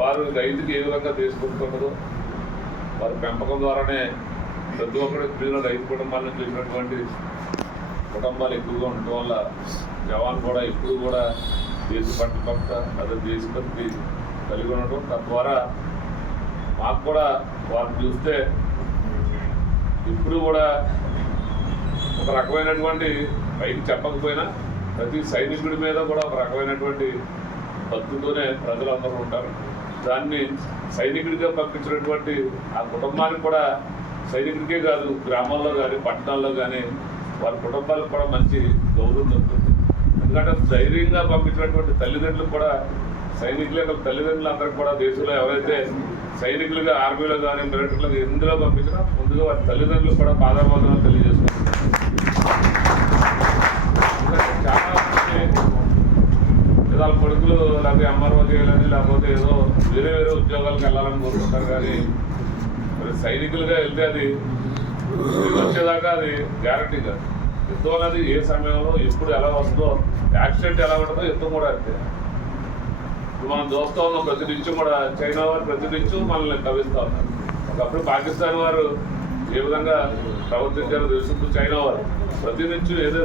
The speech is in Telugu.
వారు రైతుకి ఏ విధంగా తీసుకుంటున్నారో వారి పెంపకం ద్వారానే ప్రతి ఒక్కరు ఇప్పుడు రైతు కుటుంబాలను చూసినటువంటి కుటుంబాలు ఎక్కువగా ఉండటం వల్ల జవాన్ కూడా ఇప్పుడు కూడా దేశభక్త అదే దేశభక్తి కలిగి ఉండటం తద్వారా మాకు కూడా వారిని చూస్తే ఇప్పుడు కూడా ఒక రకమైనటువంటి పైకి చెప్పకపోయినా ప్రతి సైనికుడి మీద కూడా ఒక రకమైనటువంటి భక్తితోనే ప్రజలందరూ ఉంటారు. దాన్ని సైనికుడిగా పంపించినటువంటి ఆ కుటుంబానికి కూడా సైనికుడికే కాదు గ్రామాల్లో కానీ పట్టణాల్లో కానీ వారి కుటుంబాలకు కూడా మంచి గౌరవం దొరుకుతుంది. ఎందుకంటే ధైర్యంగా పంపించినటువంటి తల్లిదండ్రులు కూడా సైనికుల యొక్క తల్లిదండ్రులు అందరికి కూడా దేశంలో ఎవరైతే సైనికులుగా ఆర్మీలో కానీ మిలిటరీలో ఎందులో పంపించినా ముందుగా వారి తల్లిదండ్రులు కూడా పాదాబంధనాలు తెలియజేసుకుంటున్నారు. చాలా వాళ్ళ కొడుకులు లేకపోతే ఎంఆర్ఓ చేయాలని లేకపోతే ఏదో వేరే వేరే ఉద్యోగాలకు వెళ్ళాలని కోరుకుంటారు. కానీ మరి సైనికులుగా వెళ్తే అది వచ్చేదాకా అది గ్యారంటీ కాదు. యుద్ధం అనేది ఏ సమయంలో ఎప్పుడు ఎలా వస్తుందో, యాక్సిడెంట్ ఎలా ఉంటుందో యుద్ధం కూడా అంతే. ఇప్పుడు మనం చూస్తూ ఉన్నాం ప్రతి నుంచి కూడా చైనా వారు ప్రతి నుంచి మనల్ని కవిస్తూ ఉన్నారు. ఒకప్పుడు పాకిస్తాన్ వారు ఏ విధంగా ప్రవర్తించారో తెలుసు. చైనా వారు ప్రతి నుంచి ఏదో